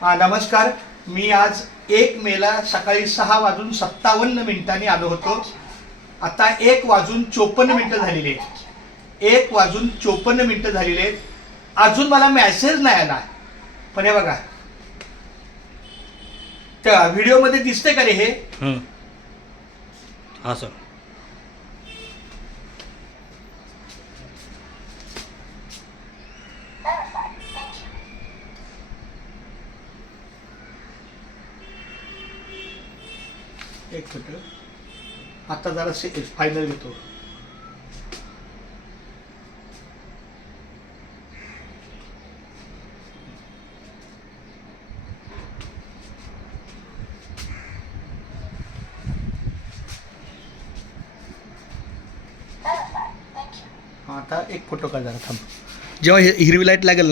हा नमस्कार. मी आज एक मेला सकाळी सहा वाजून सत्तावन्न मिनिटांनी आलो होतो. आता एक वाजून चोपन्न मिनटं झालेली आहेत. एक वाजून चोपन्न मिनटं झालेली आहेत. अजून मला मॅसेज नाही आला. पण हे बघा. त्या व्हिडिओमध्ये दिसते का रे हे? हा सर एक मिनिट. आता जरा से फायनल घेतो. हा, आता एक फोटो का जरा थांब. जेव्हा हिरवी लाइट लागेल